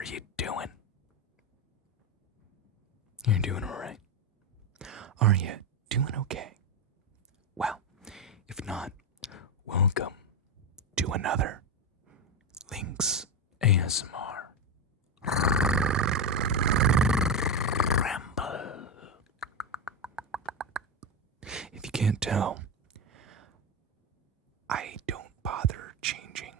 are you doing? You're doing alright. Are you doing okay? Well, if not, welcome to another Link's ASMR Ramble. If you can't tell, I don't bother changing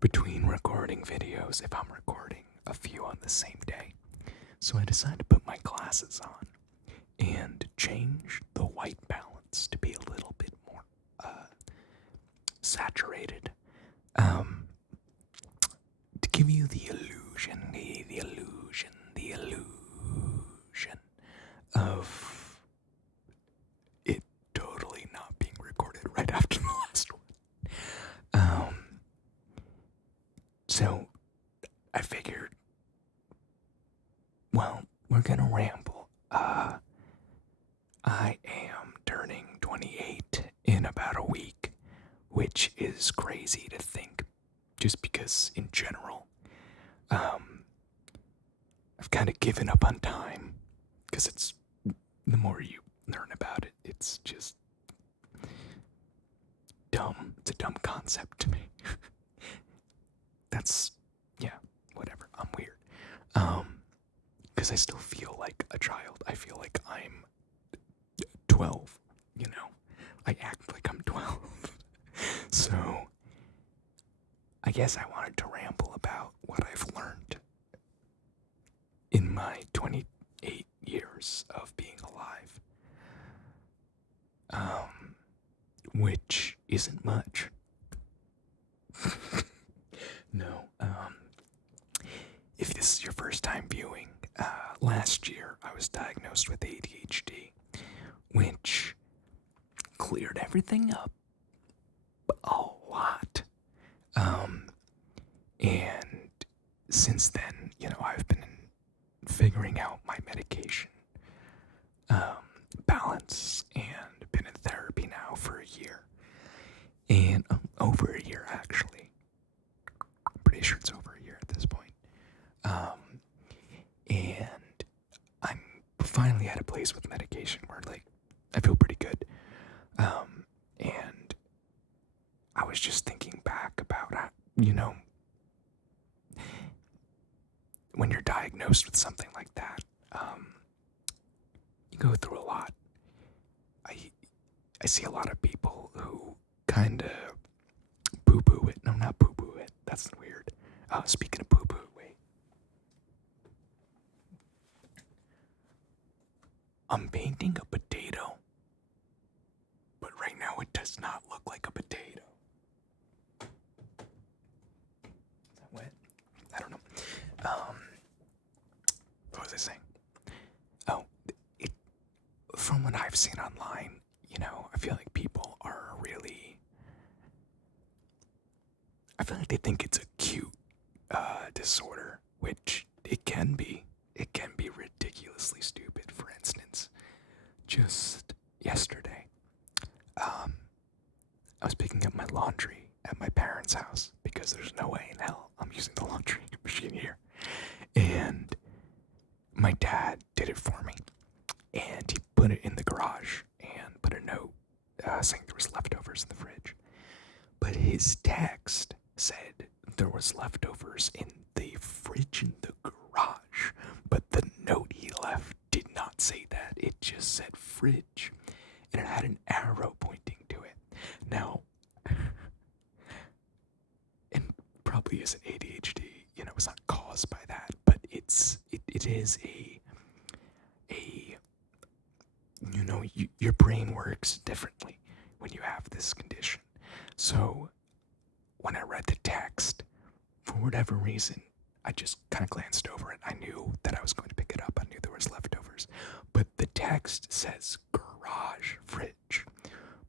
between recording videos if I'm recording a few on the same day. So I decided to put my glasses on and change the white balance to be a little bit more saturated. To give you the illusion of it totally not being recorded right after the last one. So I figured, well, we're gonna ramble. I am turning 28 in about a week, which is crazy to think, just because in general, I've kind of given up on time, because it's, the more you learn about it, it's just dumb. It's a dumb concept to me. Whatever, I'm weird. Because I still feel like a child. I feel like I'm 12, I act like I'm 12. So, I guess I wanted to ramble about what I've learned in my 28 years of being alive. Which isn't much. No, if this is your first time viewing, last year I was diagnosed with ADHD, which cleared everything up a lot. And since then, I've been figuring out my medication balance and been in therapy now for a year. And over a year, actually. I'm pretty sure it's over a year at this point. And I'm finally at a place with medication where, I feel pretty good. And I was just thinking back about how, when you're diagnosed with something like that, you go through a lot. I see a lot of people who kind of poo-poo it. No, not poo-poo it. That's weird. Speaking of poo-poo, wait. I'm painting a potato, but right now it does not look like a potato. Is that wet? I don't know. What was I saying? Oh, from what I've seen online, I feel like people are really, I feel like they think it's a cute disorder, which it can be. It can be ridiculously stupid. For instance, just yesterday, I was picking up my laundry at my parents' house because there's no way in hell I'm using the laundry machine here. And my dad did it for me. And he put it in the garage and put a note saying there was leftovers in the fridge. But his text said there was leftovers in the fridge in the garage. But the note he left did not say that. It just said fridge. And it had an arrow pointing to it. Now, and probably isn't ADHD, it's not caused by that, but it is your brain works differently when you have this condition. So when I read the text, for whatever reason, I just kind of glanced over it. I knew that I was going to pick it up. I knew there was leftovers. But the text says garage fridge.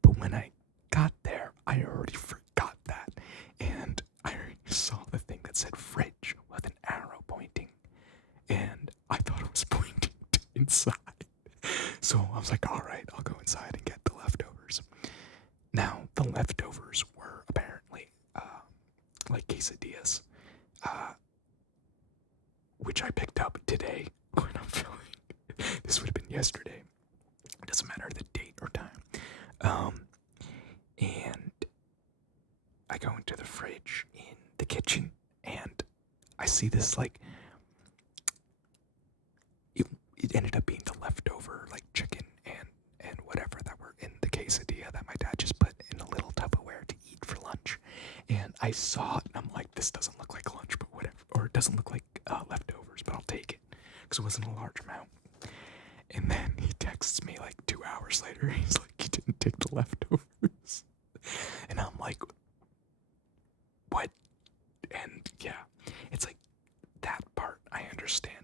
But when I got there, I already forgot that. And I saw the thing that said fridge with an arrow pointing. And I thought it was pointing to inside. So I was like, all right, I'll go inside and get the leftovers. Now, the leftovers were apparently like quesadillas. which I picked up today when I'm filming. This would have been yesterday. It doesn't matter the date or time. And I go into the fridge in the kitchen, and I see this, like, it ended up being the leftover, like, chicken and whatever that were in the quesadilla that my dad just put in a little Tupperware to eat for lunch. And I saw it, and I'm like, this doesn't look like lunch, but whatever. Or it doesn't look like leftovers, but I'll take it, because it wasn't a large amount. And then he texts me like 2 hours later. He's like, you didn't take the leftovers. And I'm like, what? And yeah, it's like that part I understand.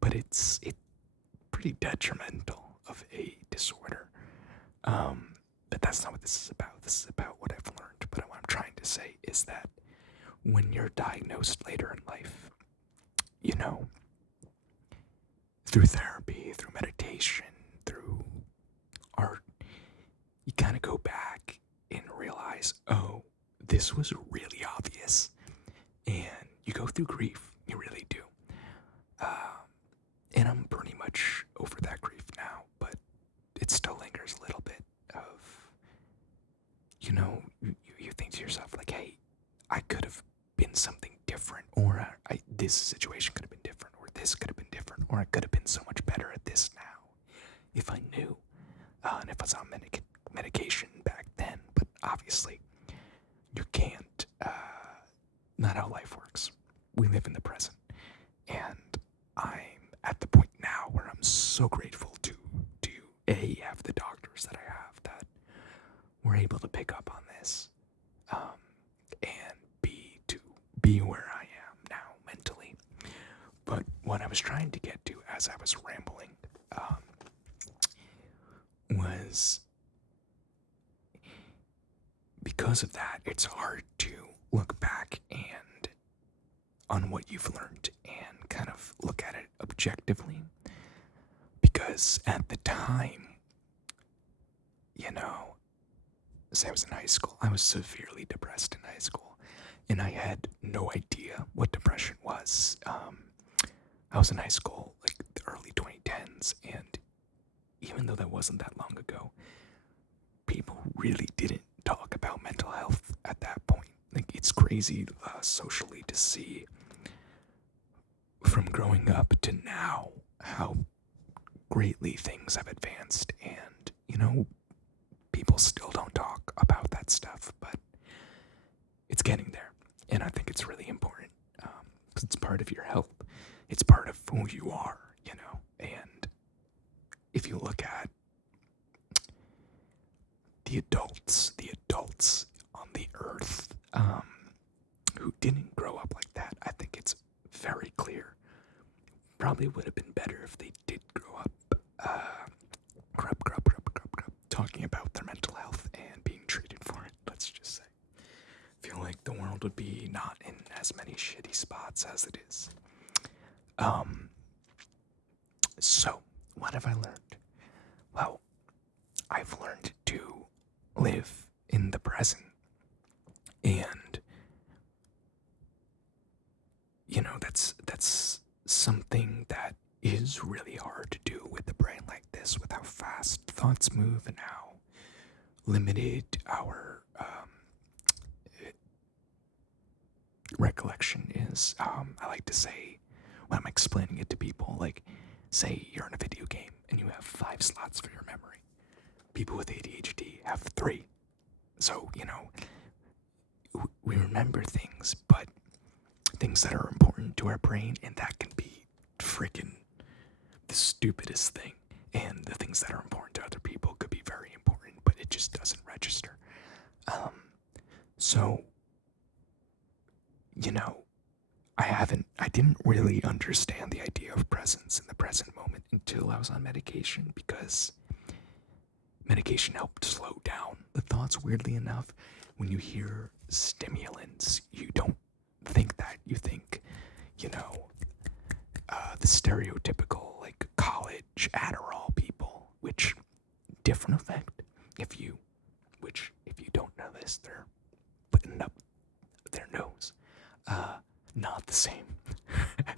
But it's pretty detrimental of a disorder. But that's not what this is about. This is about what I've learned. But what I'm trying to say is that when you're diagnosed later in life, you know, through therapy, through meditation, through art, you kind of go back and realize, oh, this was really obvious. And you go through grief, you really do. And I'm pretty much over that grief now, but it still lingers a little bit of, you know, you think to yourself, like, hey, I could have been something different, or this situation could have been different, or this could have been different, or I could have been so much better at this now if I knew, and if I was on medication back then. But obviously, you can't, not how life works. We live in the present, and I'm at the point now where I'm so grateful to A, have the doctors that I have that were able to pick up on this, and B, to be where I am now mentally. But what I was trying to get to as I was rambling was, because of that, it's hard to look back and on what you've learned and kind of look at it objectively, because at the time, you know, say I was in high school, I was severely depressed in high school, and I had no idea what depression was. I was in high school, like the early 2010s, and even though that wasn't that long ago, people really didn't talk about mental health at that point. Like, it's crazy socially to see, from growing up to now, how greatly things have advanced, and, you know, people still don't talk about that stuff, but it's getting there, and I think it's really important, because it's part of your health. It's part of who you are, you know, and if you look at the adults on the earth, who didn't grow up like that, I think it's very clear. Probably would have been better if they did grow up, talking about their mental health and being treated for it, let's just say. I feel like the world would be not in as many shitty spots as it is. So, what have I learned? Well, I've learned to live in the present, and, you know, that's something that is really hard to do with a brain like this, with how fast thoughts move and how limited our recollection is. I like to say, when I'm explaining it to people, like, say you're in a video game and you have 5 slots for your memory. People with ADHD have 3. So, you know, we remember things, but things that are important to our brain, and that can be freaking the stupidest thing. And the things that are important to other people could be very important, but it just doesn't register. So, you know, I didn't really understand the idea of presence in the present moment until I was on medication, because medication helped slow down the thoughts. Weirdly enough, when you hear stimulants, you don't think that. You think, you know, the stereotypical, like, college Adderall people, which, different effect. If you don't know this, they're putting up their nose. Not the same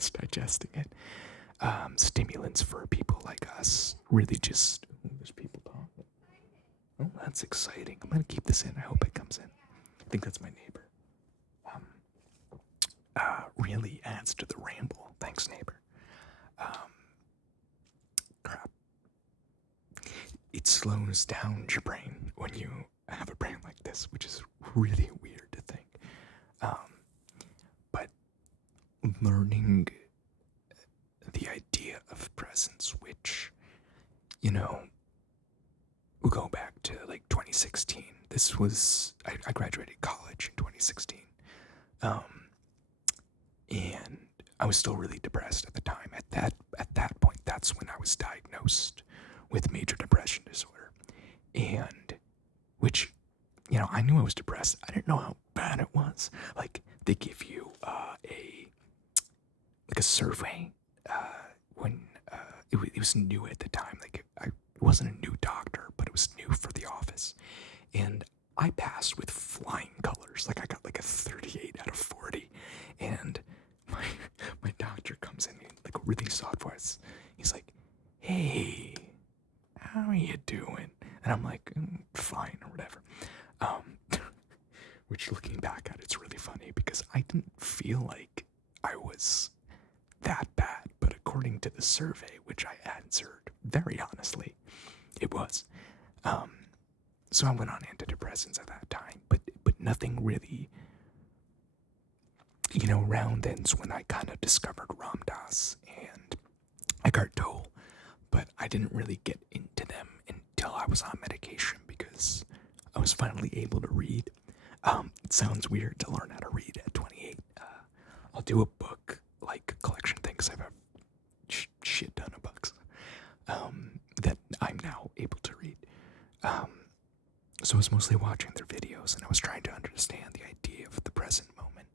fast digesting it. Stimulants for people like us really just... Oh, there's people talking. Oh, that's exciting. I'm going to keep this in. I hope it comes in. I think that's my neighbor. Really adds to the ramble. Thanks, neighbor. Crap. It slows down your brain when you have a brain like this, which is really weird to think. But learning the idea of presence, which, we'll go back to like 2016. This was, I graduated college in 2016. And I was still really depressed at the time. At that point, that's when I was diagnosed with major depression disorder. And which, I knew I was depressed. I didn't know how bad it was. Like, they give you a survey when it was new at the time. Like, it wasn't a new doctor, but it was new for the office. And I passed with flying colors. Like, I got like a 38 out of 40. And my doctor comes in, like a really soft voice. He's like, "Hey, how are you doing?" And I'm like, "Fine," or whatever. Which, looking back at it's really funny because I didn't feel like I was that bad, but according to the survey, which I answered very honestly, it was. So I went on antidepressants at that time, but nothing really. Around then's when I kind of discovered Ram Dass and Eckhart Tolle, but I didn't really get into them until I was on medication because I was finally able to read. It sounds weird to learn how to read at 28. I'll do a book, like, collection thing, because I have a shit ton of books that I'm now able to read. So I was mostly watching their videos, and I was trying to understand the idea of the present moment.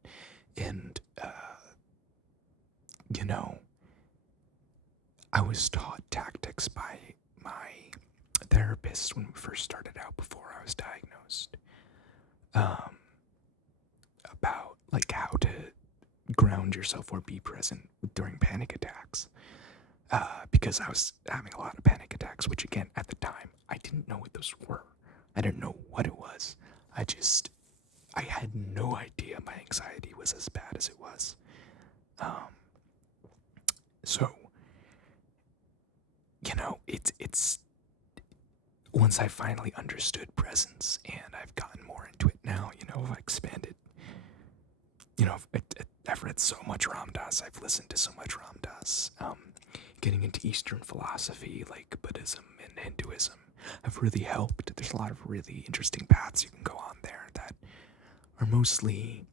And, I was taught tactics by my therapist when we first started out before I was diagnosed, about, like, how to ground yourself or be present during panic attacks, because I was having a lot of panic attacks, which, again, at the time, I didn't know what those were. I didn't know what it was. I had no idea my anxiety was as bad as it was. So, it's once I finally understood presence and I've gotten more into it now, I've expanded. I've read so much Ram Dass, I've listened to so much Ram Dass. Getting into Eastern philosophy like Buddhism and Hinduism have really helped. There's a lot of really interesting paths you can go on there that are mostly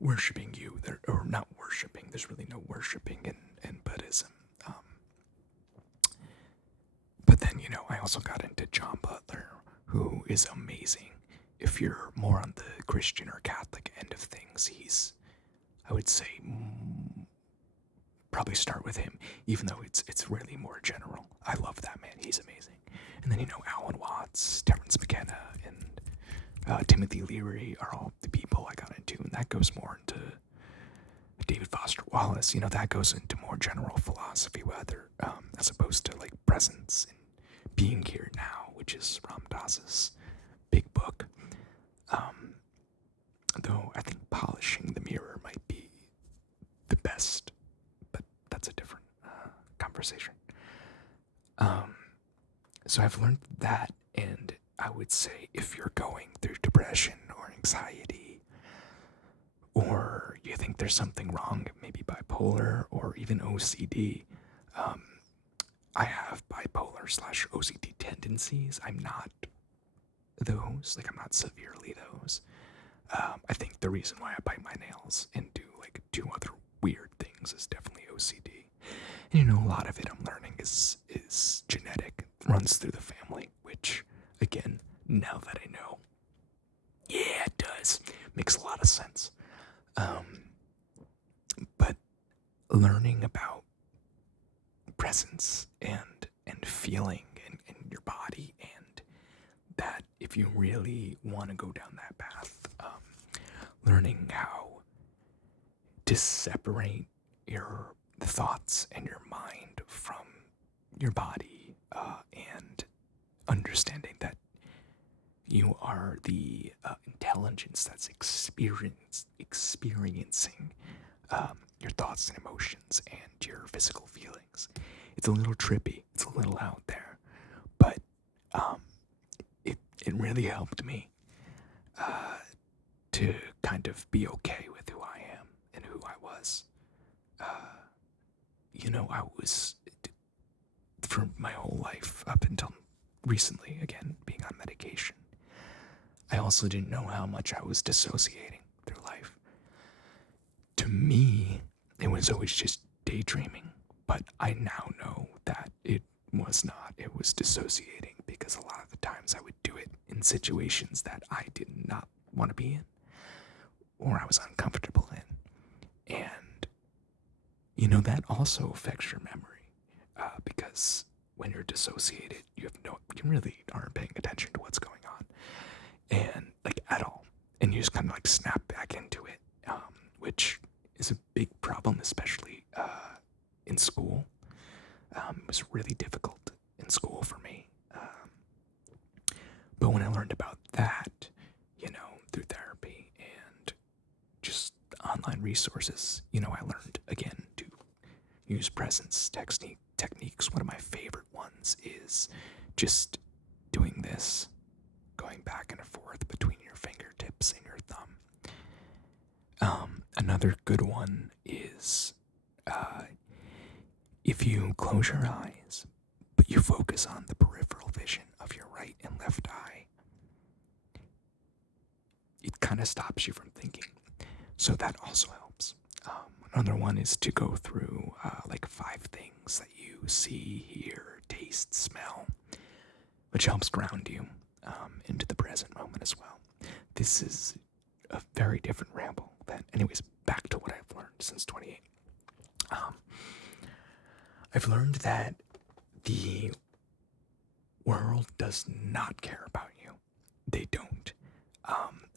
worshiping you, or not worshiping. There's really no worshiping in Buddhism. But then, I also got into John Butler, who is amazing. If you're more on the Christian or Catholic end of things, he's, I would say, probably start with him, even though it's really more general. I love that man. He's amazing. And then, Alan Watts, Terrence McKenna, and Timothy Leary are all the people I got into, and that goes more into David Foster Wallace. That goes into more general philosophy, whether as opposed to like presence and being here now, which is Ram Dass's big book. Though I think Polishing the Mirror might be the best, but that's a different conversation. So I've learned that, and I would say if you're going through depression or anxiety, or you think there's something wrong, maybe bipolar or even OCD, I have bipolar/OCD tendencies. I'm not those, like I'm not severely those. I think the reason why I bite my nails and do like 2 other weird things is definitely OCD. And a lot of it I'm learning is genetic, runs through the family, which, again, now that I know, yeah, it does. Makes a lot of sense. But learning about presence and feeling in your body, and that if you really want to go down that path, learning how to separate the thoughts and your mind from your body, and understanding that you are the intelligence that's experiencing your thoughts and emotions and your physical feelings. It's a little trippy. It's a little out there, but it really helped me to kind of be okay with who I am and who I was. I was, for my whole life up until recently, again, being on medication, I also didn't know how much I was dissociating through life. To me, it was always just daydreaming, but I now know that it was not. It was dissociating, because a lot of the times I would do it in situations that I did not want to be in, or I was uncomfortable in. And, that also affects your memory, because when you're dissociated, you really aren't paying attention to what's going on, and at all, and you just kind of snap back into it, which is a big problem, especially in school. It was really difficult in school for me, but when I learned about that, through therapy and just online resources, I learned again to use presence techniques. One of my favorite ones is just doing this, going back and forth between your fingertips and your thumb. Another good one is if you close your eyes, but you focus on the peripheral vision of your right and left eye, it kind of stops you from thinking. So that also helps. Another one is to go through 5 things that you see, hear, taste, smell, which helps ground you into the present moment as well. This is a very different ramble than, anyways, back to what I've learned since 28. I've learned that the world does not care about you. They don't.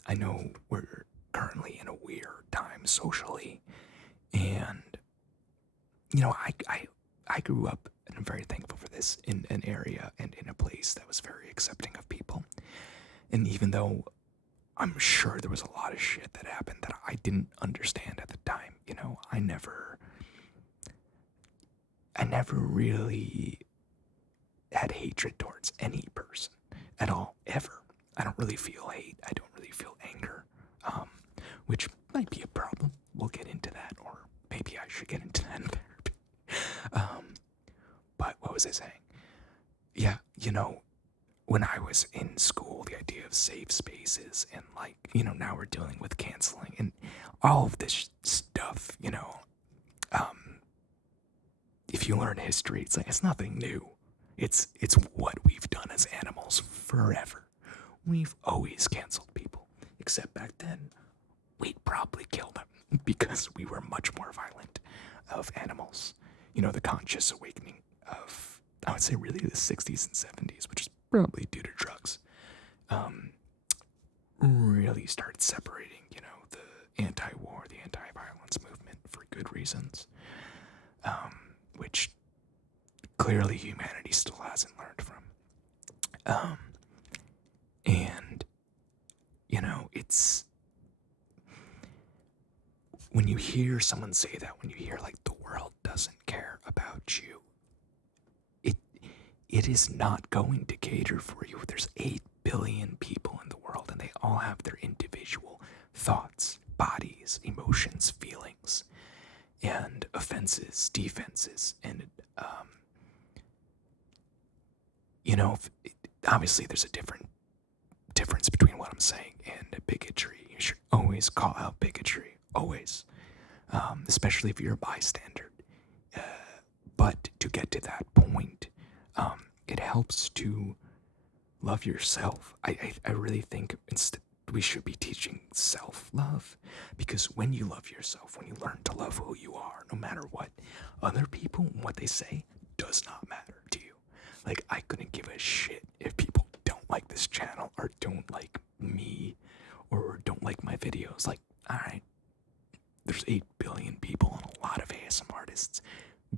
I know we're currently in a weird time socially, and I grew up, and I'm very thankful for this, in an area and in a place that was very accepting of people. And even though I'm sure there was a lot of shit that happened that I didn't understand at the time, I never really had hatred towards any person at all, ever. I don't really feel hate. I don't really feel anger, which might be a problem. We'll get into that, or maybe I should get into that in therapy. But what was I saying? Yeah, when I was in school, the idea of safe spaces and now we're dealing with canceling and all of this stuff, if you learn history, it's nothing new. It's what we've done as animals forever. We've always canceled people, except back then, we'd probably kill them because we were much more violent of animals. The conscious awakening of, I would say, really the 60s and 70s, which is probably due to drugs, really started separating, the anti-war, the anti-violence movement for good reasons, which clearly humanity still hasn't learned from. And, it's, when you hear someone say that, when you hear the world doesn't care about you, it is not going to cater for you. There's 8 billion people in the world, and they all have their individual thoughts, bodies, emotions, feelings, and offenses, defenses, and obviously there's a difference between what I'm saying and bigotry. You should always call out bigotry, always, especially if you're a bystander. But to get to that point, it helps to love yourself. I really think we should be teaching self-love, because when you love yourself, when you learn to love who you are, no matter what other people and what they say does not matter to you. I couldn't give a shit if people don't like this channel or don't like me or don't like my videos. Alright, there's 8 billion people and a lot of ASMR artists,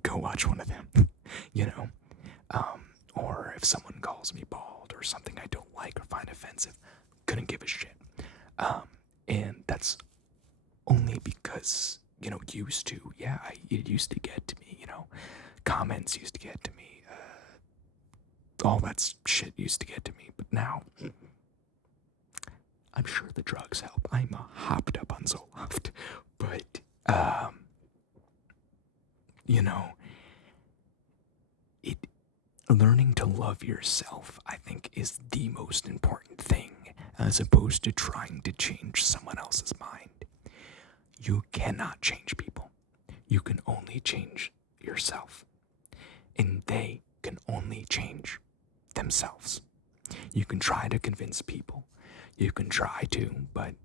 go watch one of them. you know, or if someone calls me bald or something I don't like or find offensive, couldn't give a shit. And that's only because, it used to get to me, comments used to get to me, all that shit used to get to me, but now, I'm sure the drugs help. I'm hopped up on Zoloft, but, learning to love yourself, I think, is the most important thing, as opposed to trying to change someone else's mind. You cannot change people. You can only change yourself. And they can only change themselves. You can try to convince people. You can try to, but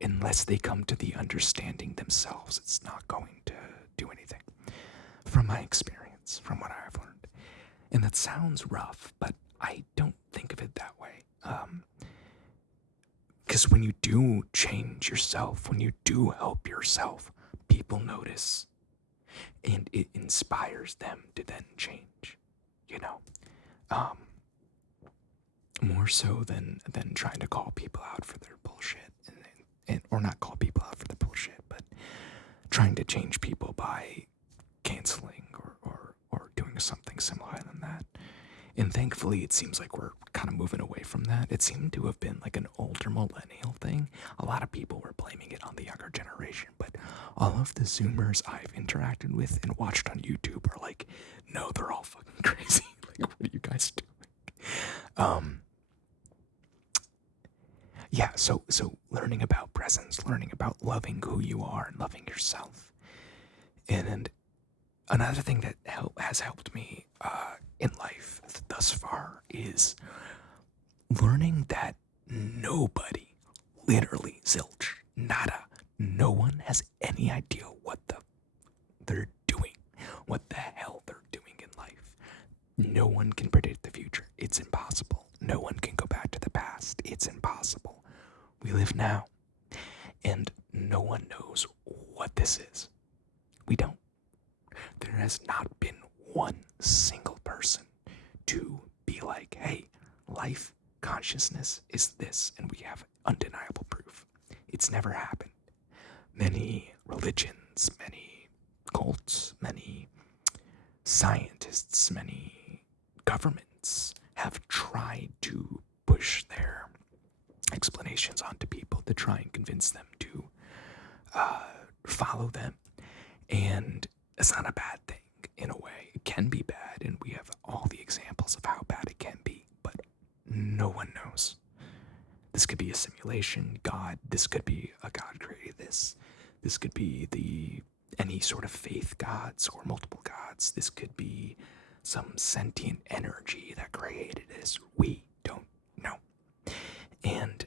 unless they come to the understanding themselves, it's not going to do anything. From my experience, from what I've learned. And that sounds rough, but I don't think of it that way. Because when you do change yourself, when you do help yourself, people notice. And it inspires them to then change, more so than trying to call people out for their bullshit. Or not call people out for their bullshit, but trying to change people by canceling or doing something similar than that. And thankfully, it seems like we're kind of moving away from that. It seemed to have been like an older millennial thing. A lot of people were blaming it on the younger generation, but all of the Zoomers I've interacted with and watched on YouTube are like, no, they're all fucking crazy. Like, what are you guys doing? So learning about presence, learning about loving who you are and loving yourself. And another thing that has helped me in life thus far is learning that nobody, literally zilch, nada, no one has any idea what they're doing, what the hell they're doing in life. No one can predict the future. It's impossible. No one can go back to the past. It's impossible. We live now, and no one knows what this is. We don't. There has not been one single person to be like, hey, life consciousness is this, and we have undeniable proof. It's never happened. Many religions, many cults, many scientists, many governments have tried to push their explanations onto people to try and convince them to follow them. And it's not a bad thing in a way. It can be bad, and we have all the examples of how bad it can be, but no one knows. This could be a simulation, God. This could be a God created this. This could be any sort of faith gods or multiple gods. This could be some sentient energy that created this. We don't know. And,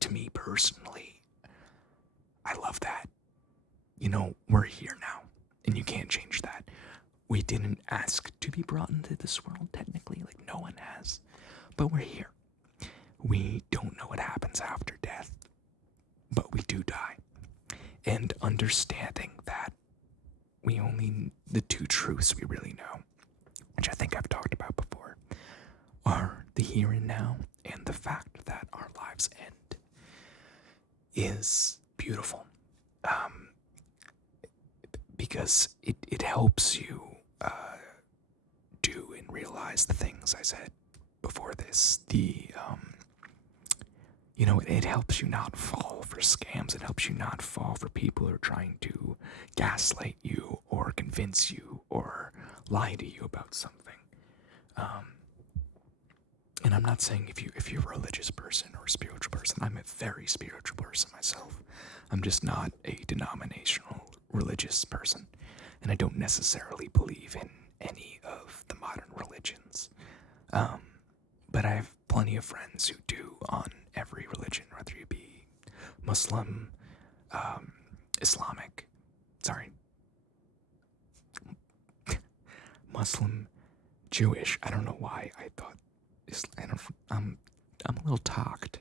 to me personally, I love that. We're here now, and you can't change that. We didn't ask to be brought into this world, technically, like no one has. But we're here. We don't know what happens after death, but we do die. And understanding that the two truths we really know, which I think I've talked about before, are the here and now and the fact that our lives end, is beautiful. Because it helps you do and realize the things I said before this. It helps you not fall for scams. It helps you not fall for people who are trying to gaslight you or convince you or lie to you about something. And I'm not saying if you're a religious person or a spiritual person. I'm a very spiritual person myself. I'm just not a denominational religious person, and I don't necessarily believe in any of the modern religions. But I have plenty of friends who do on every religion, whether you be Muslim, Muslim, Jewish. I don't know why I thought I'm a little talked.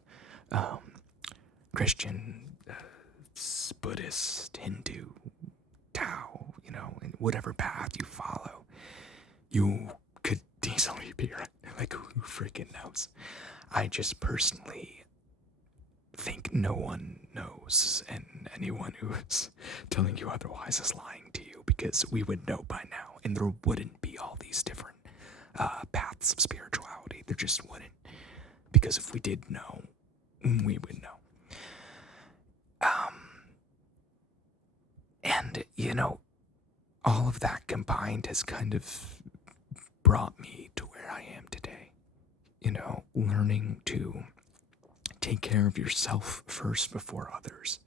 Christian, Buddhist, Hindu, Tao, and whatever path you follow, you could easily be right. Like, who freaking knows? I just personally think no one knows, and anyone who is telling you otherwise is lying to you, because we would know by now, and there wouldn't be all these different paths of spirituality. There just wouldn't, because if we did know, we would know. And all of that combined has kind of brought me to where I am today. Learning to take care of yourself first before others.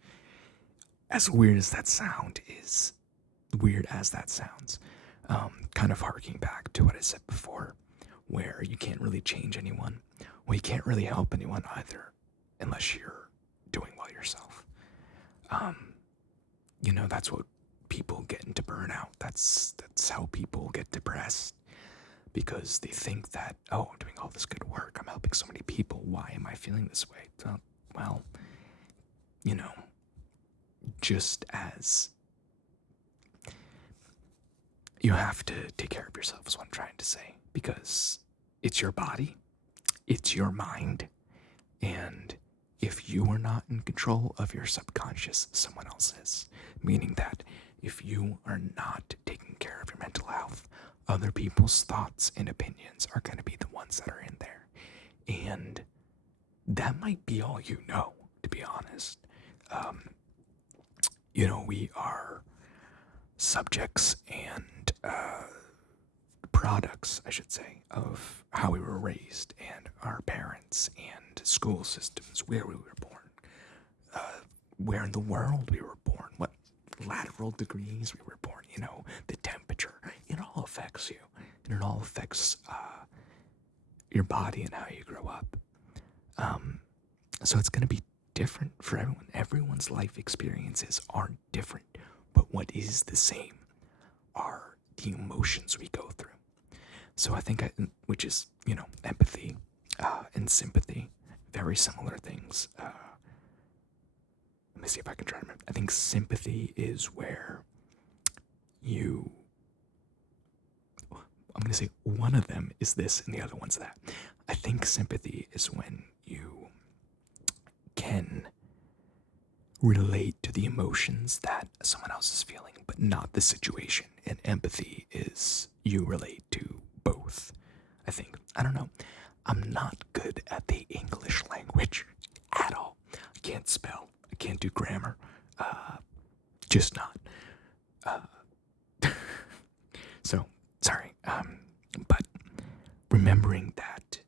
As weird as that sounds, kind of harking back to what I said before, where you can't really change anyone. Well, you can't really help anyone either, unless you're doing well yourself. That's what people get into burnout. That's how people get depressed, because they think that, oh, I'm doing all this good work, I'm helping so many people, why am I feeling this way? Well, just as you have to take care of yourself is what I'm trying to say, because it's your body, it's your mind, and if you are not in control of your subconscious, someone else is. Meaning that if you are not taking care of your mental health, other people's thoughts and opinions are going to be the ones that are in there. And that might be all you know, to be honest. We are subjects and products, I should say, of how we were raised, and our parents and school systems, where we were born, where in the world we were born, what lateral degrees we were born, the temperature. It all affects you, and it all affects your body and how you grow up. So it's going to be different for everyone. Everyone's life experiences are different, but what is the same are the emotions we go through. So I think, which is, empathy and sympathy, very similar things. Let me see if I can try to remember. I think sympathy is where I'm going to say one of them is this and the other one's that. I think sympathy is when you can relate to the emotions that someone else is feeling, but not the situation. And empathy is you relate to both, I think. I don't know. I'm not good at the English language at all. I can't spell. I can't do grammar. Just not. So, sorry. But remembering that,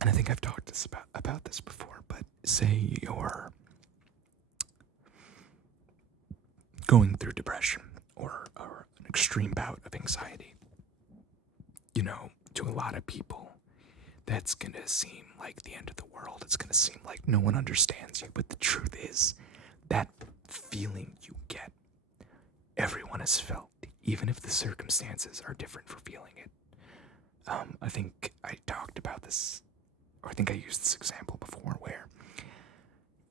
and I think I've talked about this before, but say you're going through depression or an extreme bout of anxiety, to a lot of people, that's going to seem like the end of the world. It's going to seem like no one understands you. But the truth is, that feeling you get, everyone has felt, even if the circumstances are different for feeling it. I think I talked about this, or I think I used this example before, where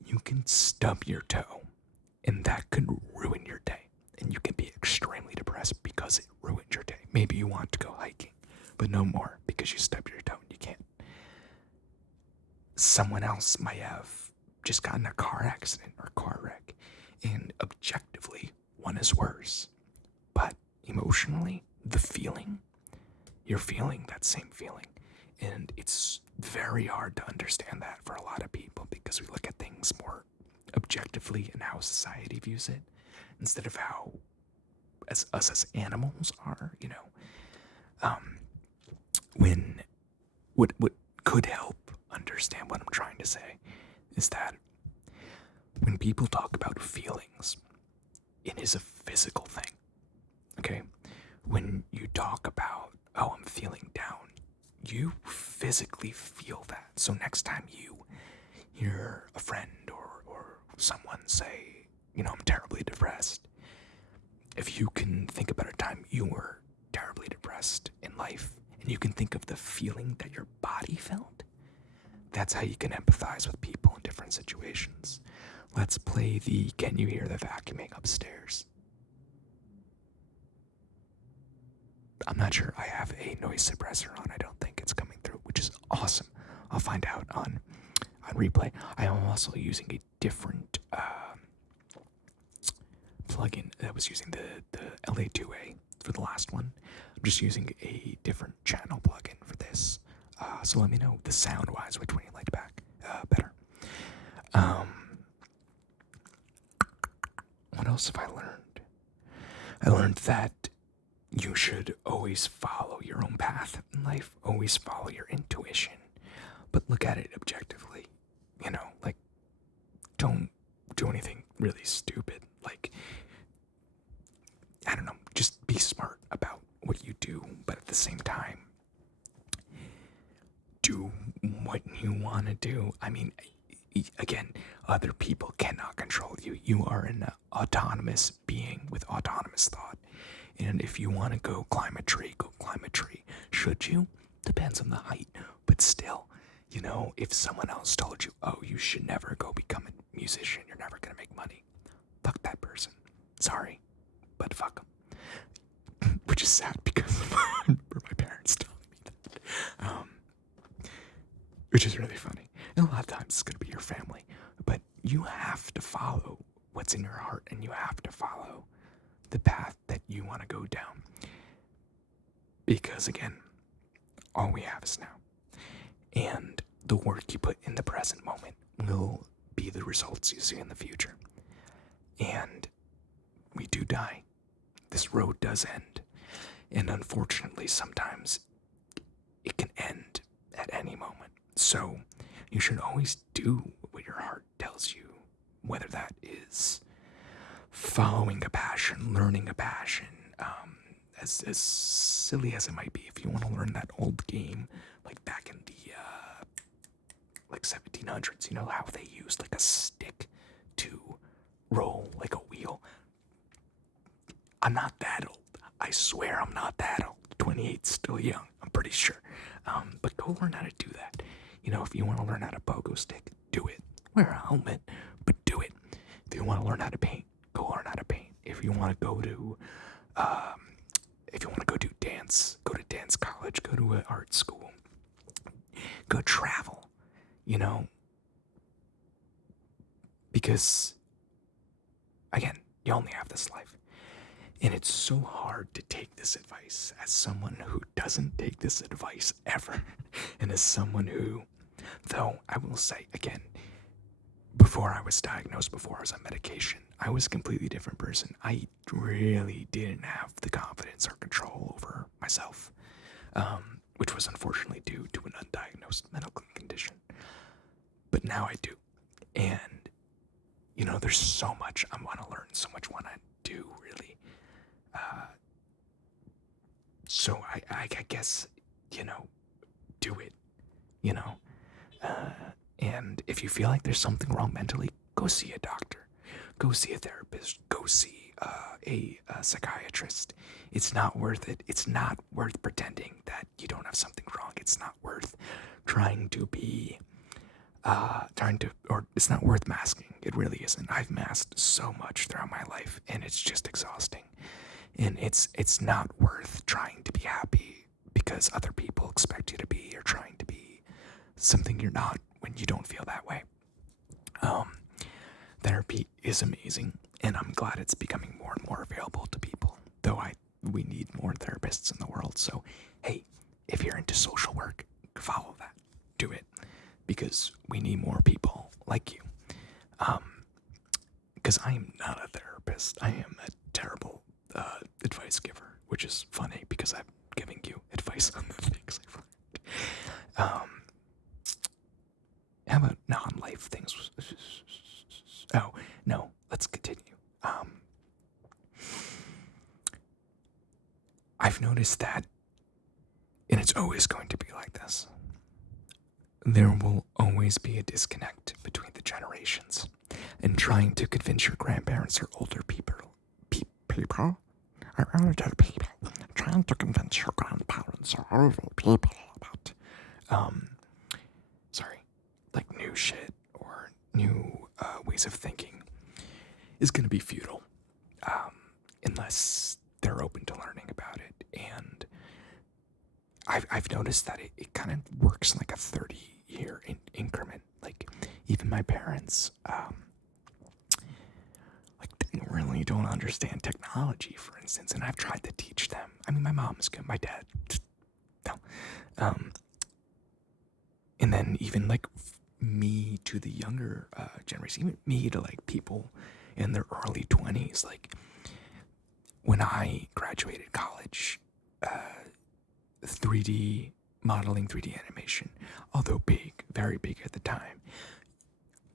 you can stub your toe, and that could ruin your day. And you can be extremely depressed because it ruined your day. Maybe you want to go hiking, but no more because you stubbed your toe and you can't. Someone else might have just gotten a car accident or car wreck, and objectively, one is worse. But emotionally, the feeling, you're feeling that same feeling. And it's very hard to understand that for a lot of people, because we look at things more objectively and how society views it, instead of how us as animals are, when what could help understand what I'm trying to say is that when people talk about feelings, it is a physical thing. Okay? When you talk about, oh, I'm feeling down, you physically feel that. So next time you hear a friend or someone say, I'm terribly depressed, if you can think about a time you were terribly depressed in life, and you can think of the feeling that your body felt, That's how you can empathize with people in different situations. Let's play the Can You Hear the Vacuuming Upstairs? I'm not sure. I have a noise suppressor on. I don't think it's coming through, which is awesome. I'll find out on replay. I am also using a different plugin that was using the LA2A for the last one. I'm just using a different channel plugin for this. So let me know the sound-wise which one you liked better. What else have I learned? I learned that you should always follow your own path in life. Always follow your intuition. But look at it objectively. You know, like, don't do anything really stupid. Like, I don't know, just be smart about what you do, but at the same time, do what you want to do. I mean, again, other people cannot control you. You are an autonomous being with autonomous thought. And if you want to go climb a tree, go climb a tree. Should you? Depends on the height. But still, you know, if someone else told you, oh, you should never go become a musician, you're never going to make money. Fuck that person. Sorry, but fuck them. Which is sad because I remember my parents telling me that. Which is really funny. And a lot of times it's going to be your family. But you have to follow what's in your heart, and you have to follow the path that you want to go down. Because again, all we have is now. And the work you put in the present moment will be the results you see in the future. And we do die. This road does end. And unfortunately, sometimes it can end at any moment. So you should always do what your heart tells you, whether that is following a passion, learning a passion, as silly as it might be. If you want to learn that old game, like back in the like 1700s, you know how they used like a stick to roll like a wheel. I'm not that old. I swear I'm not that old. 28's still young, I'm pretty sure. But go learn how to do that. You know, if you want to learn how to pogo stick, do it. Wear a helmet, but do it. If you want to learn how to paint, go learn how to paint. If you want to go to, do dance, go to dance college, go to an art school, go travel, you know, because, again, you only have this life. And it's so hard to take this advice as someone who doesn't take this advice ever. And as someone who, though I will say, again, before I was diagnosed, before I was on medication, I was a completely different person. I really didn't have the confidence or control over myself, which was unfortunately due to an undiagnosed medical condition. But now I do. And, you know, there's so much I want to learn, so much I want to do, really. So I guess, you know, do it, you know. And if you feel like there's something wrong mentally, go see a doctor. Go see a therapist. Go see a psychiatrist. It's not worth it. It's not worth pretending that you don't have something wrong. It's not worth trying to be, or it's not worth masking. It really isn't. I've masked so much throughout my life, and it's just exhausting. And it's not worth trying to be happy because other people expect you to be, or trying to be something you're not when you don't feel that way. Therapy is amazing, and I'm glad it's becoming more and more available to people, though we need more therapists in the world. So, hey, if you're into social work, follow that. Do it, because we need more people like you. Because I am not a therapist. I am a terrible advice giver, which is funny because I'm giving you advice on the things I've learned. How about non-life things? Oh, no, let's continue. I've noticed that, and it's always going to be like this, there will always be a disconnect between the generations, and trying to convince your grandparents or older people, trying to convince your grandparents or older people about, shit or new ways of thinking is going to be futile unless they're open to learning about it. And I've noticed that it kind of works in like a 30-year increment. Like even my parents, like they really don't understand technology, for instance, and I've tried to teach them. I mean, my mom's good, my dad, no. And then even like me to the younger generation, even me to like people in their early 20s, like when I graduated college, 3D modeling, 3D animation, although big, very big at the time,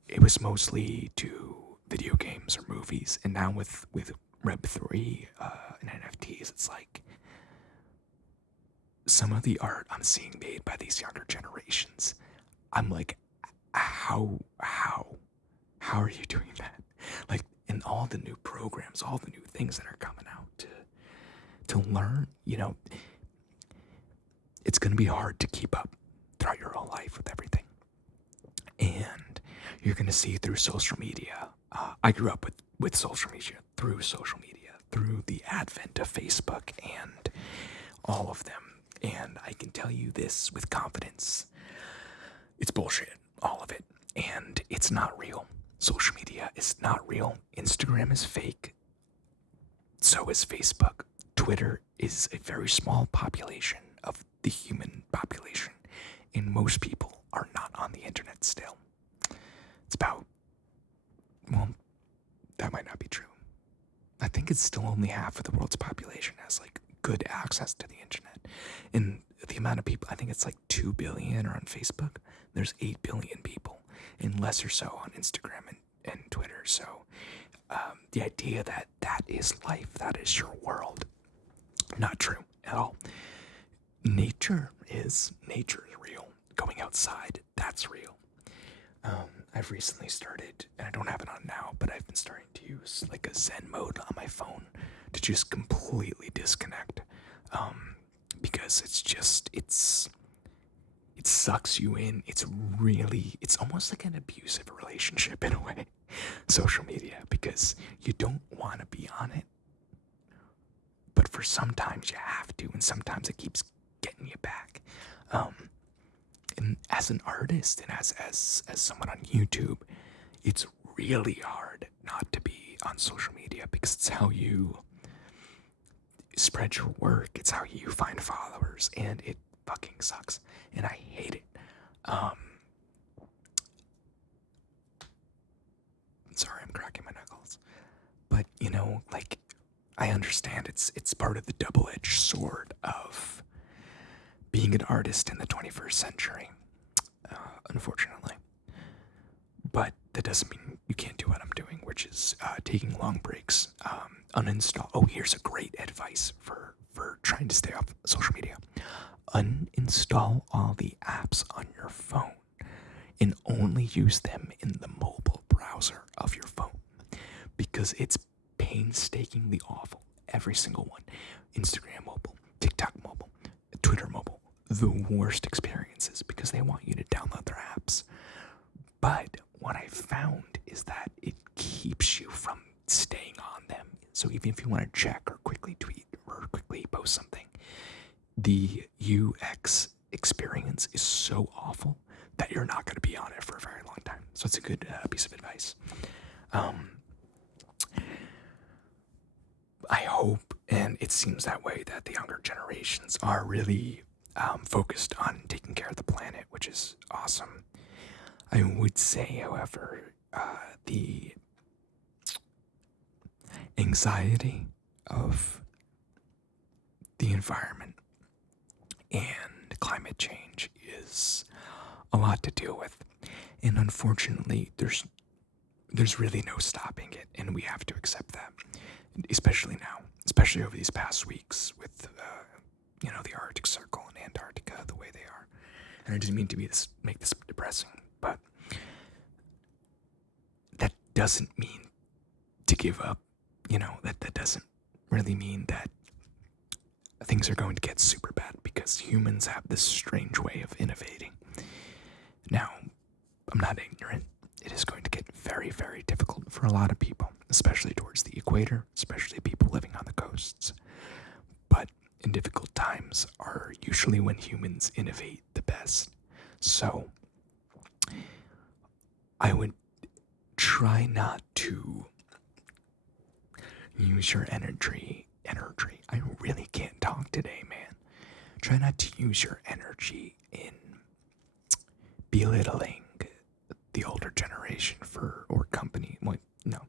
it was mostly to video games or movies. And now with Web3 and NFTs, it's like some of the art I'm seeing made by these younger generations, I'm like, how are you doing that? Like, in all the new programs, all the new things that are coming out to learn, you know, it's going to be hard to keep up throughout your whole life with everything. And you're going to see through social media. I grew up with social media, through the advent of Facebook and all of them. And I can tell you this with confidence. It's bullshit, all of it. And it's not real. Social media is not real. Instagram is fake. So is Facebook. Twitter is a very small population of the human population. And most people are not on the internet still. It's about, well, that might not be true. I think it's still only half of the world's population has like good access to the internet. And the amount of people, I think it's like 2 billion are on Facebook. There's 8 billion people, and less or so on Instagram and Twitter. So the idea that that is life, that is your world, not true at all. Nature is real. Going outside, that's real. I've recently started, and I don't have it on now, but I've been starting to use like a Zen mode on my phone to just completely disconnect. Because it sucks you in. It's almost like an abusive relationship in a way, social media, because you don't want to be on it, but for sometimes you have to, and sometimes it keeps getting you back. And as an artist and as someone on YouTube, it's really hard not to be on social media because it's how you spread your work. It's how you find followers, and it fucking sucks, and I hate it. Sorry, I'm cracking my knuckles, but you know, like, I understand it's part of the double-edged sword of being an artist in the 21st century, unfortunately. But that doesn't mean you can't do what I'm doing, which is taking long breaks, uninstall. Oh, here's a great advice for trying to stay off social media. Uninstall all the apps on your phone and only use them in the mobile browser of your phone, because it's painstakingly awful. Every single one. Instagram mobile, TikTok mobile, Twitter mobile. The worst experiences because they want you to download their apps. But what I found is that it keeps you from staying on them. So even if you want to check or quickly tweet or quickly post something, the UX experience is so awful that you're not going to be on it for a very long time. So it's a good piece of advice. I hope, and it seems that way, that the younger generations are really focused on taking care of the planet, which is awesome. I would say, however, the anxiety of the environment and climate change is a lot to deal with, and unfortunately, there's really no stopping it, and we have to accept that, especially now, especially over these past weeks with the Arctic Circle and Antarctica the way they are. And I didn't mean to make this depressing, but that doesn't mean to give up. That doesn't really mean that things are going to get super bad, because humans have this strange way of innovating. Now, I'm not for a lot of people, especially towards the equator, especially people living on the coasts. But in difficult times are usually when humans innovate the best. So I would try not to use your energy. I really can't talk today, man. Try not to use your energy in belittling the older generation or company. Well, no,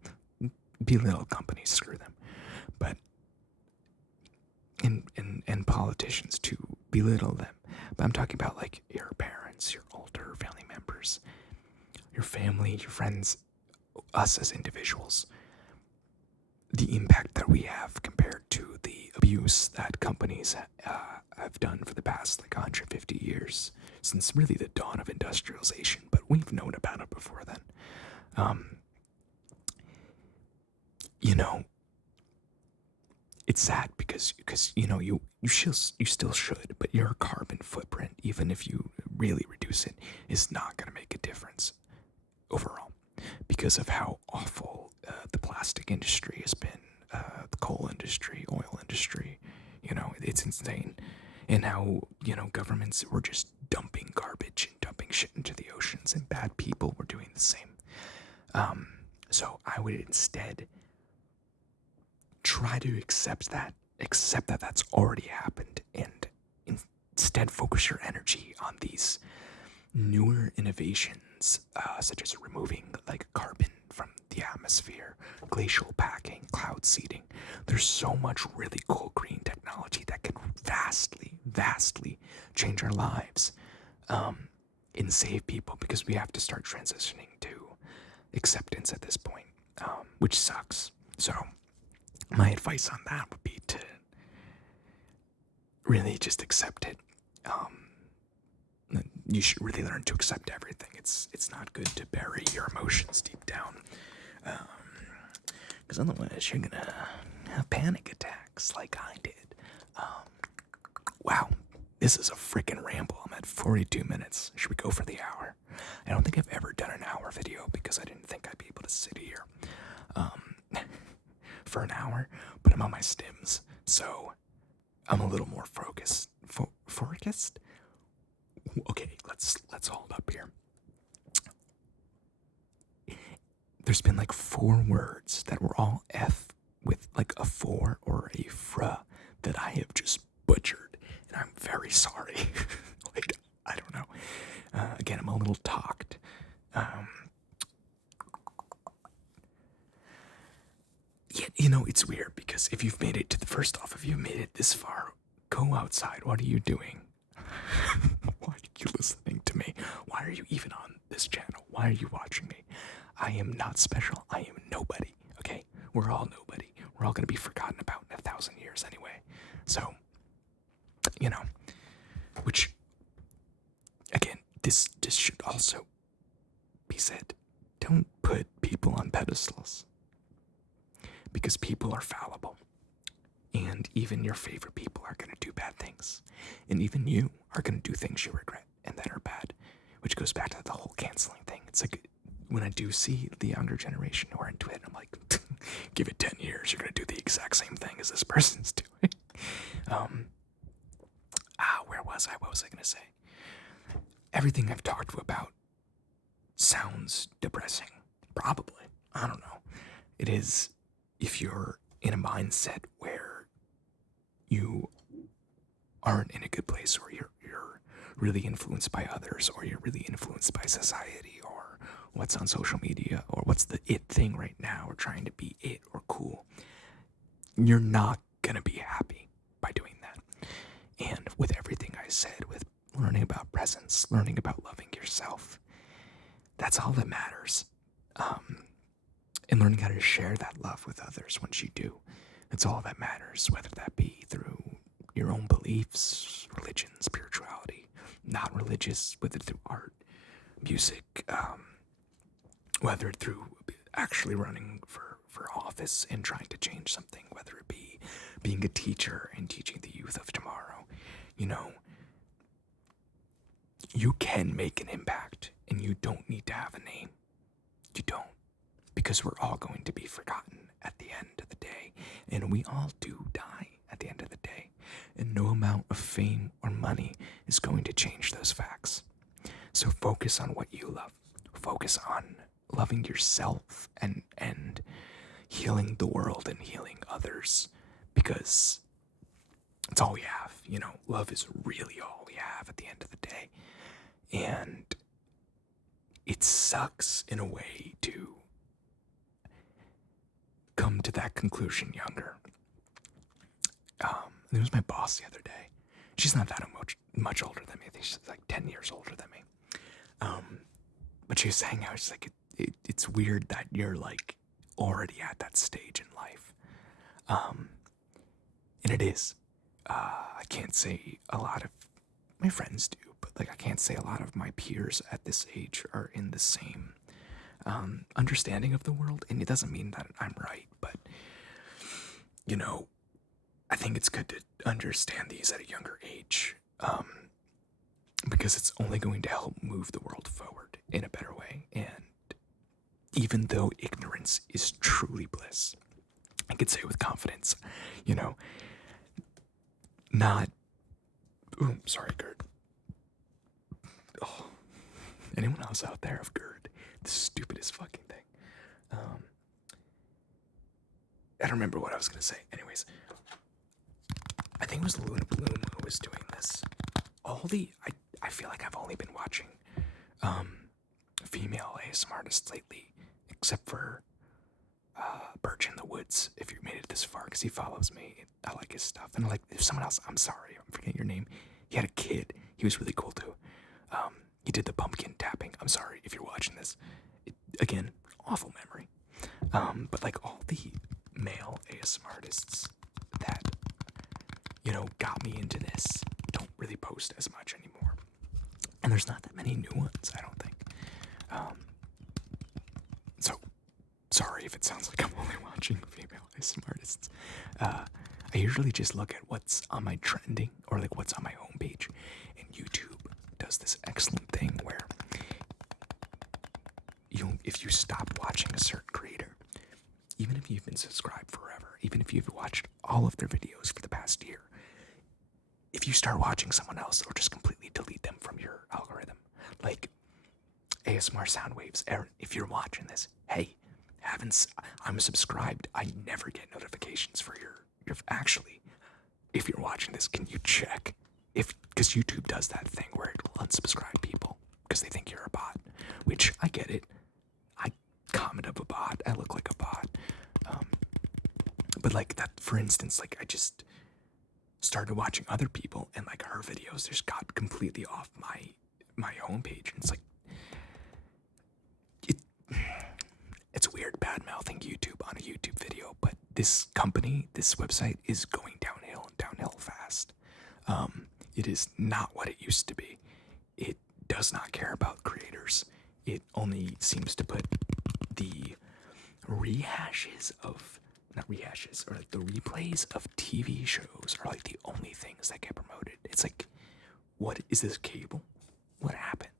belittle companies, screw them. But and politicians to belittle them. But I'm talking about like your parents, your older family members, your family, your friends, us as individuals. The impact that we have compared to the abuse that companies have done for the past like 150 years, since really the dawn of industrialization, but we've known about it before then. It's sad because you still should, but your carbon footprint, even if you really reduce it, is not going to make a difference overall because of how awful the plastic industry has been, the coal industry, oil industry. It's insane. And how, governments were just dumping garbage and dumping shit into the oceans, and bad people were doing the same. So I would instead try to accept that that's already happened, and instead focus your energy on these newer innovations, such as removing like carbon from the atmosphere, glacial packing, cloud seeding. There's so much really cool green technology that can vastly change our lives, and save people, because we have to start transitioning to acceptance at this point, which sucks. So my advice on that would be to really just accept it. You should really learn to accept everything. It's not good to bury your emotions deep down, because otherwise you're gonna have panic attacks like I did. Wow, this is a freaking ramble. I'm at 42 minutes. Should we go for the hour? I don't think I've ever done an hour video because I didn't think I'd be able to sit here for an hour, but I'm on my stims, so I'm a little more focused. Focused? Okay, let's hold up here. There's been like 4 words that were all F with like a 4 or a fra that I have just butchered, and I'm very sorry. Like, I don't know. Again, I'm a little talked. Yeah, it's weird because if you've made it to if you've made it this far, go outside. What are you doing? Why are you listening to me? Why are you even on this channel? Why are you watching me? I am not special. I am nobody, okay? We're all nobody. We're all going to be forgotten about in 1,000 years anyway. So, which, again, this should also be said. Don't put people on pedestals, because people are fallible. And even your favorite people are going to do bad things. And even you are going to do things you regret and that are bad, which goes back to the whole canceling thing. It's like when I do see the younger generation who are into it, I'm like, give it 10 years, you're going to do the exact same thing as this person's doing. Where was I? What was I going to say? Everything I've talked about sounds depressing. Probably. I don't know. It is if you're in a mindset where you aren't in a good place, or you're really influenced by others, or you're really influenced by society, or what's on social media, or what's the it thing right now, or trying to be it or cool, you're not gonna be happy by doing that. And with everything I said, with learning about presence, learning about loving yourself, that's all that matters. And learning how to share that love with others once you do. It's all that matters, whether that be through your own beliefs, religion, spirituality, not religious, whether through art, music, whether through actually running for office and trying to change something, whether it be being a teacher and teaching the youth of tomorrow. You can make an impact, and you don't need to have a name. You don't. because we're all going to be forgotten at the end of the day, and we all do die at the end of the day, and no amount of fame or money is going to change those facts. So focus on what you love. Focus on loving yourself and healing the world and healing others, because it's all we have. Love is really all we have at the end of the day. And it sucks in a way to come to that conclusion younger. There was my boss the other day. She's not that much older than me. I think she's like 10 years older than me. But she was saying how she's like, it's weird that you're like already at that stage in life. And it is. I can't say a lot of my friends do, but like I can't say a lot of my peers at this age are in the same understanding of the world. And it doesn't mean that I'm right, but I think it's good to understand these at a younger age, because it's only going to help move the world forward in a better way. And even though ignorance is truly bliss, I could say with confidence, not... Ooh, sorry, GERD. Oh, anyone else out there of GERD? The stupidest fucking thing. I don't remember what I was going to say. Anyways, I think it was Luna Bloom who was doing this. I feel like I've only been watching female ASMR artists lately, except for Birch in the Woods, if you made it this far, because he follows me. I like his stuff. And like, if someone else, I'm sorry, I'm forgetting your name. He had a kid. He was really cool too. He did the pumpkin tapping. I'm sorry if you're watching this. Again, awful memory. But like all the male ASMR artists that, got me into this don't really post as much anymore. And there's not that many new ones, I don't think. So, sorry if it sounds like I'm only watching female ASMR artists. I usually just look at what's on my trending or like what's on my homepage. And YouTube does this excellent thing where if you stop watching a certain creator, even if you've been subscribed forever, even if you've watched all of their videos for the past year, if you start watching someone else, it'll just completely delete them from your algorithm. Like ASMR sound waves. Aaron, if you're watching this, hey, I'm subscribed. I never get notifications for your actually, if you're watching this, can you check because YouTube does that thing where it will unsubscribe people because they think you're a bot, which I get it. I comment of a bot. I look like a bot. But like that, for instance, like I just started watching other people and like her videos just got completely off my homepage. And it's like, it's weird bad mouthing YouTube on a YouTube video, but this company, this website is going downhill and downhill fast. It is not what it used to be. It does not care about creators. It only seems to put the or like the replays of TV shows are like the only things that get promoted. It's like, what is this cable? What happened?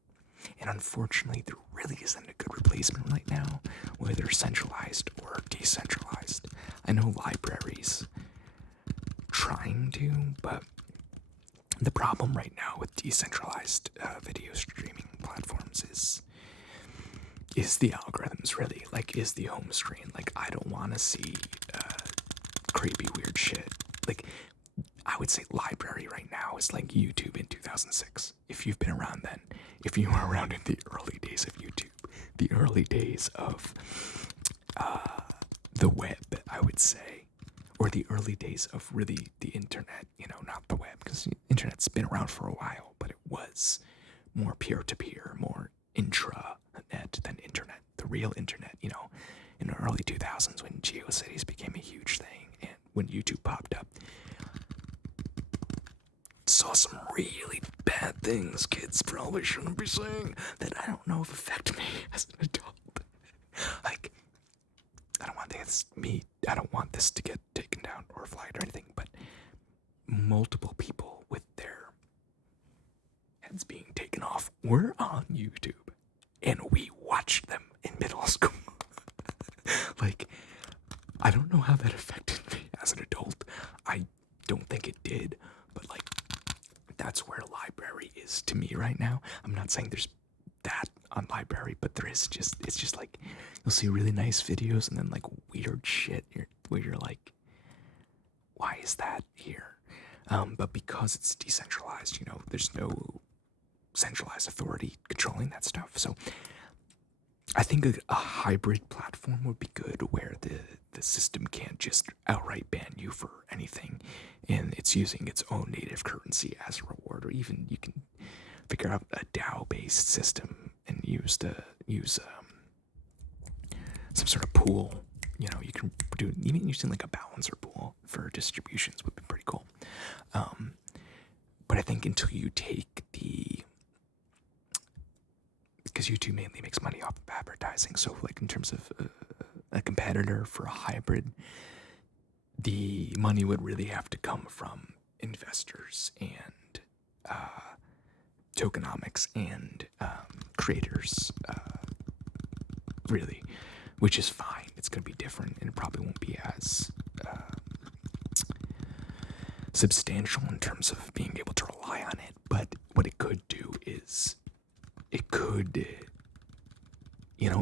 And unfortunately, there really isn't a good replacement right now, whether centralized or decentralized. I know libraries trying to, but the problem right now with decentralized video streaming platforms is the algorithms, really. Like, is the home screen. Like, I don't want to see creepy, weird shit. Like, I would say library right now is like YouTube in 2006. If you've been around then, if you were around in the early days of YouTube, the early days of the web, I would say, or the early days of really the internet, not the web, because the internet's been around for a while, but it was more peer-to-peer, more intranet than internet, the real internet, in the early 2000s when GeoCities became a huge thing, and when YouTube popped up. Saw some really bad things kids probably shouldn't be saying that I don't know if affect me as an adult. Like, I don't want this to get taken down or flagged or anything, but multiple people with their heads being taken off were on YouTube, and we watched them in middle school. Like, I don't know how that affected me as an adult. I don't think it did, but like, that's where library is to me right now. I'm not saying there's that on library, but there is it's just like, you'll see really nice videos and then like weird shit where you're like, why is that here? But because it's decentralized, there's no centralized authority controlling that stuff. So I think a hybrid platform would be good where the system can't just outright ban you for anything and it's using its own native currency as a reward, or even you can figure out a DAO-based system and use some sort of pool. You can do even using like a balancer pool for distributions would be pretty cool. But I think until you take because YouTube mainly makes money off of advertising, so like in terms of a competitor for a hybrid, the money would really have to come from investors and tokenomics and creators, really, which is fine. It's going to be different, and it probably won't be as substantial in terms of being able to rely on it. But what it could do is it could,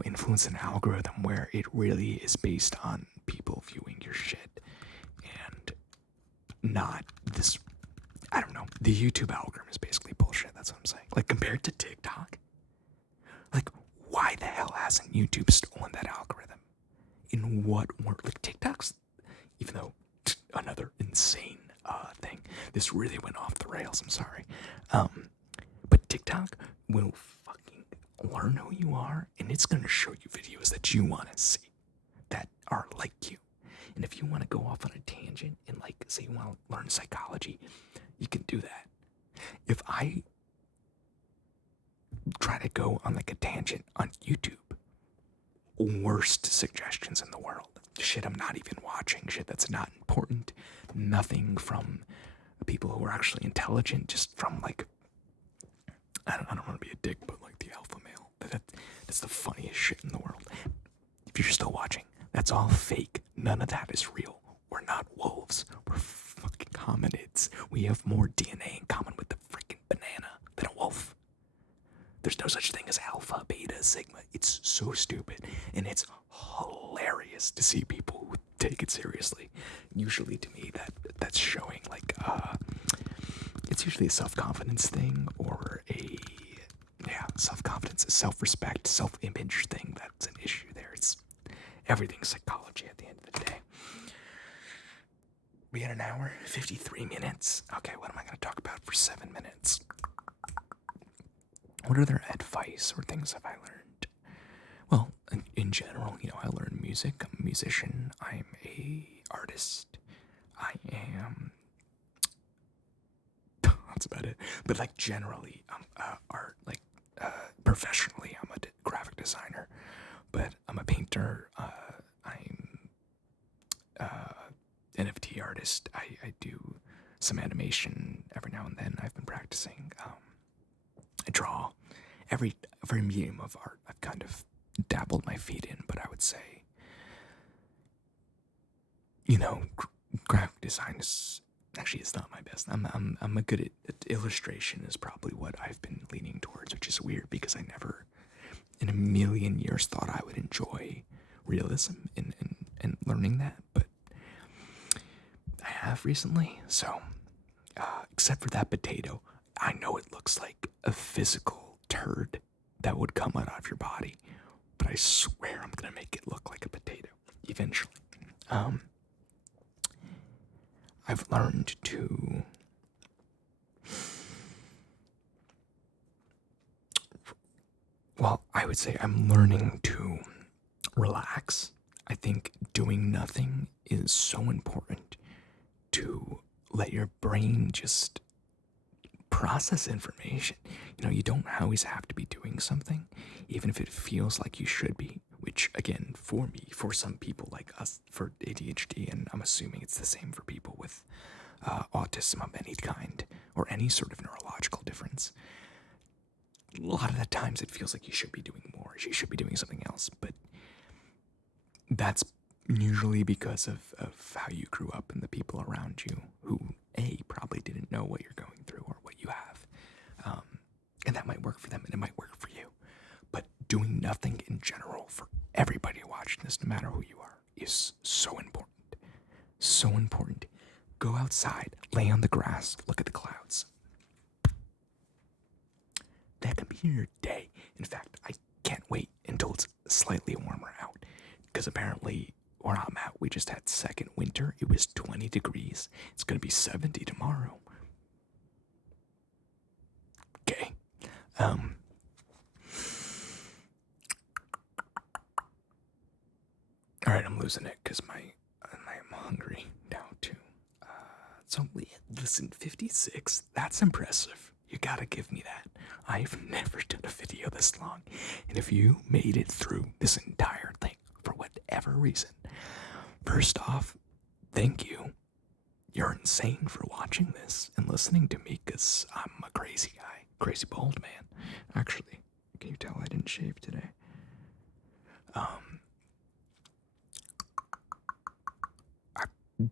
influence an algorithm where it really is based on people viewing your shit and not this. I don't know. The YouTube algorithm is basically bullshit. That's what I'm saying. Like, compared to TikTok, like, why the hell hasn't YouTube stolen that algorithm? In what world? Like, TikTok's, even though another insane thing, this really went off the rails. I'm sorry. But TikTok will fucking learn who you are, and it's going to show you videos that you want to see that are like you. And if you want to go off on a tangent and, like, say you want to learn psychology, you can do that. If I try to go on like a tangent on YouTube, worst suggestions in the world. Shit I'm not even watching, shit that's not important, nothing from people who are actually intelligent, just from like, I don't want to be a dick, but like the alpha male. That's the funniest shit in the world. If you're still watching, that's all fake. None of that is real. We're not wolves. We're fucking hominids. We have more DNA in common with the freaking banana than a wolf. There's no such thing as alpha, beta, sigma. It's so stupid. And it's hilarious to see people who take it seriously. Usually to me that's showing like it's usually a self-confidence thing or self-confidence, a self-respect, self-image thing that's an issue there. It's everything's psychology at the end of the day. We had an hour, 53 minutes. Okay, what am I going to talk about for 7 minutes? What other advice or things have I learned? Well, in general, I learn music. I'm a musician. I'm a artist. I am... That's about it. But like generally, I'm art. Like professionally, I'm a graphic designer. But I'm a painter. I'm NFT artist. I do some animation every now and then. I've been practicing. I draw. Every medium of art I've kind of dabbled my feet in, but I would say, graphic design is actually it's not my best. I'm a good at illustration is probably what I've been leaning towards, which is weird because I never in a million years thought I would enjoy realism and learning that, but I have recently. So except for that potato, I know it looks like a physical turd that would come out of your body, but I swear I'm gonna make it look like a potato eventually. I've learned to I would say I'm learning to relax. I think doing nothing is so important to let your brain just process information. You don't always have to be doing something, even if it feels like you should be, which again, for me, for some people like us, for ADHD, and I'm assuming it's the same for people with autism of any kind, or any sort of neurological difference. A lot of the times it feels like you should be doing more, you should be doing something else, but that's usually because of how you grew up and the people around you who, A, probably didn't know what you're going through or what you have. And that might work for them and it might work for you. But doing nothing in general for everybody watching this, no matter who you are, is so important. So important. Go outside, lay on the grass, look at the clouds. That can be your day. In fact, I can't wait until it's slightly warmer out. Because apparently, where I'm at, we just had second winter. It was 20 degrees. It's going to be 70 tomorrow. Okay. Alright, I'm losing it because I'm hungry now too. So listen, 56, that's impressive. You gotta give me that. I've never done a video this long. And if you made it through this entire thing, for whatever reason, first off, thank you. You're insane for watching this and listening to me because I'm a crazy guy. Crazy bald man. Actually, can you tell I didn't shave today?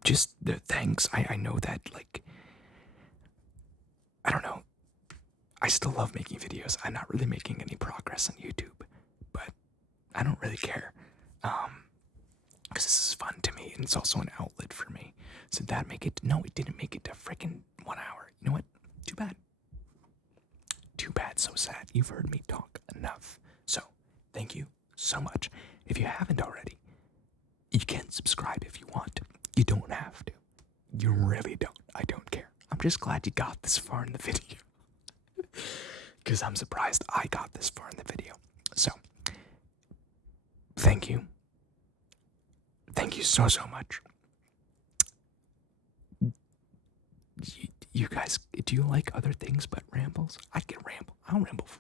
Just the thanks. I know that, like, I don't know. I still love making videos. I'm not really making any progress on YouTube, but I don't really care. Because this is fun to me and it's also an outlet for me. So that make it, no, it didn't make it to freaking 1 hour. You know what? Too bad. Too bad, so sad. You've heard me talk enough. So, thank you so much. If you haven't already, you can subscribe if you want. You don't have to. You really don't. I don't care. I'm just glad you got this far in the video. Because I'm surprised I got this far in the video. So, thank you. Thank you so much. You guys, do you like other things but rambles? I can ramble. I'll ramble for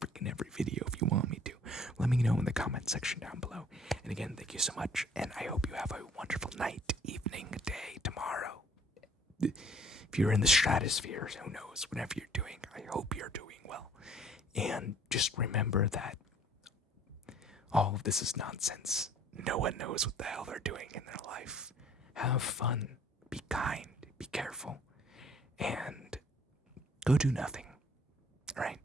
freaking every video if you want me to. Let me know in the comment section down below. And again, thank you so much, and I hope you have a wonderful night, evening, day, tomorrow. If you're in the stratosphere, who knows, whatever you're doing, I hope you're doing well. And just remember that all of this is nonsense. No one knows what the hell they're doing in their life. Have fun, be kind, be careful, and go do nothing. All right?